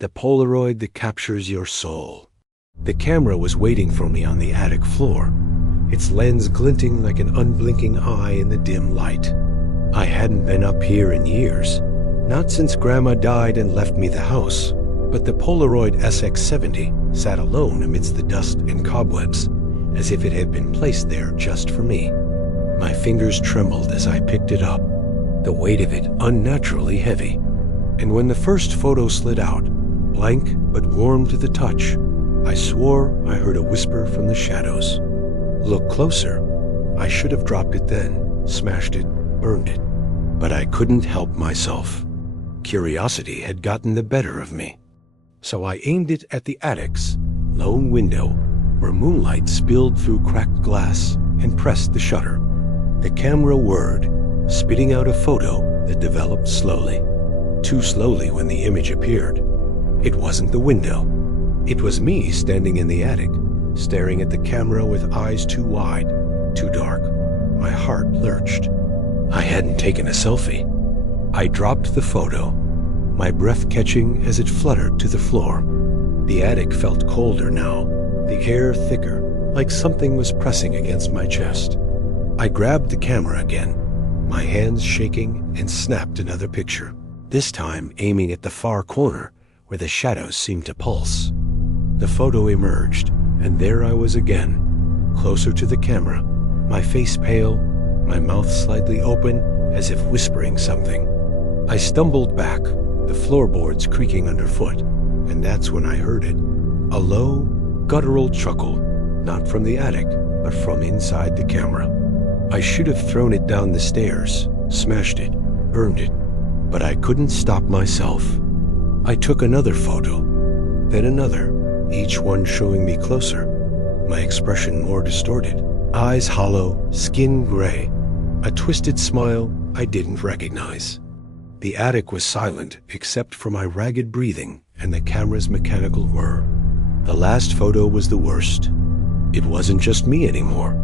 the Polaroid that captures your soul. The camera was waiting for me on the attic floor, its lens glinting like an unblinking eye in the dim light. I hadn't been up here in years, not since Grandma died and left me the house, but the Polaroid SX70 sat alone amidst the dust and cobwebs, as if it had been placed there just for me. My fingers trembled as I picked it up, the weight of it unnaturally heavy. And when the first photo slid out, blank but warm to the touch, I swore I heard a whisper from the shadows. Look closer. I should have dropped it then, smashed it, burned it. But I couldn't help myself. Curiosity had gotten the better of me. So I aimed it at the attic's lone window, where moonlight spilled through cracked glass, and pressed the shutter. The camera whirred, spitting out a photo that developed slowly. Too slowly when the image appeared. It wasn't the window. It was me standing in the attic, staring at the camera with eyes too wide, too dark. My heart lurched. I hadn't taken a selfie. I dropped the photo, my breath catching as it fluttered to the floor. The attic felt colder now, the air thicker, like something was pressing against my chest. I grabbed the camera again, my hands shaking, and snapped another picture, this time aiming at the far corner where the shadows seemed to pulse. The photo emerged, and there I was again, closer to the camera, my face pale, my mouth slightly open, as if whispering something. I stumbled back, the floorboards creaking underfoot, and that's when I heard it. A low, guttural chuckle, not from the attic, but from inside the camera. I should have thrown it down the stairs, smashed it, burned it, but I couldn't stop myself. I took another photo, then another, each one showing me closer, my expression more distorted, eyes hollow, skin gray, a twisted smile I didn't recognize. The attic was silent except for my ragged breathing and the camera's mechanical whir. The last photo was the worst. It wasn't just me anymore.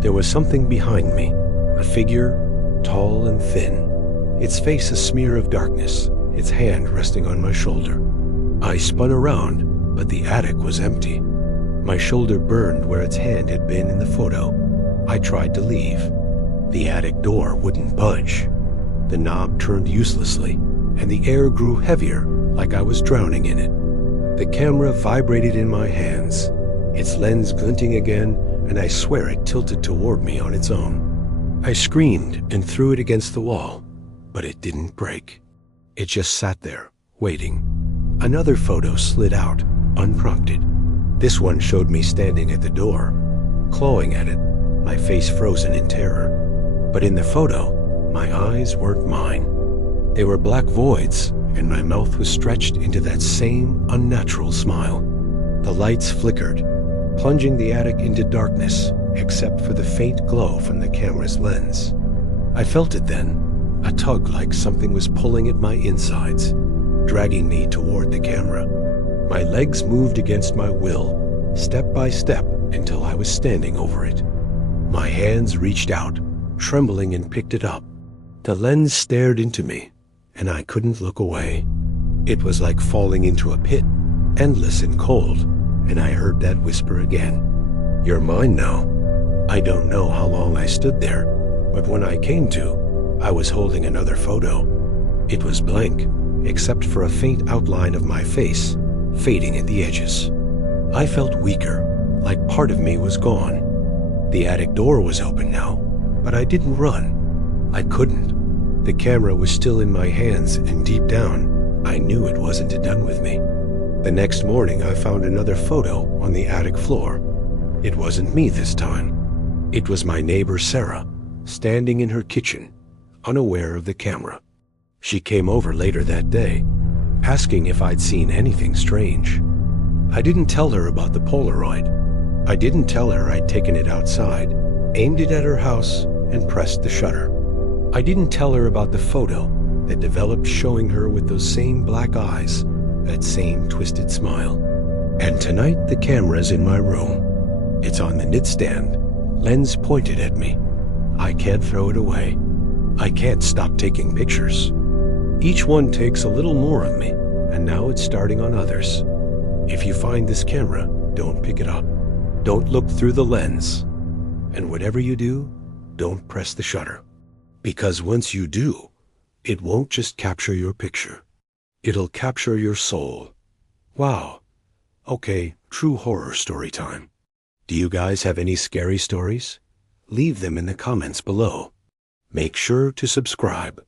There was something behind me, a figure, tall and thin, its face a smear of darkness, its hand resting on my shoulder. I spun around, but the attic was empty. My shoulder burned where its hand had been in the photo. I tried to leave. The attic door wouldn't budge. The knob turned uselessly, and the air grew heavier, like I was drowning in it. The camera vibrated in my hands, its lens glinting again, and I swear it tilted toward me on its own. I screamed and threw it against the wall, but it didn't break. It just sat there, waiting. Another photo slid out, unprompted. This one showed me standing at the door, clawing at it, my face frozen in terror. But in the photo, my eyes weren't mine. They were black voids, and my mouth was stretched into that same unnatural smile. The lights flickered, plunging the attic into darkness, except for the faint glow from the camera's lens. I felt it then, a tug like something was pulling at my insides, dragging me toward the camera. My legs moved against my will, step by step, until I was standing over it. My hands reached out, trembling, and picked it up. The lens stared into me, and I couldn't look away. It was like falling into a pit, endless and cold, and I heard that whisper again. "You're mine now." I don't know how long I stood there, but when I came to, I was holding another photo. It was blank, except for a faint outline of my face, fading at the edges. I felt weaker, like part of me was gone. The attic door was open now, but I didn't run. I couldn't. The camera was still in my hands, and deep down, I knew it wasn't done with me. The next morning, I found another photo on the attic floor. It wasn't me this time. It was my neighbor Sarah, standing in her kitchen, unaware of the camera. She came over later that day, asking if I'd seen anything strange. I didn't tell her about the Polaroid. I didn't tell her I'd taken it outside, aimed it at her house, and pressed the shutter. I didn't tell her about the photo that developed showing her with those same black eyes, that same twisted smile. And tonight the camera's in my room. It's on the nightstand, lens pointed at me. I can't throw it away. I can't stop taking pictures. Each one takes a little more of me, and now it's starting on others. If you find this camera, don't pick it up. Don't look through the lens. And whatever you do, don't press the shutter. Because once you do, it won't just capture your picture. It'll capture your soul. Wow. Okay, true horror story time. Do you guys have any scary stories? Leave them in the comments below. Make sure to subscribe.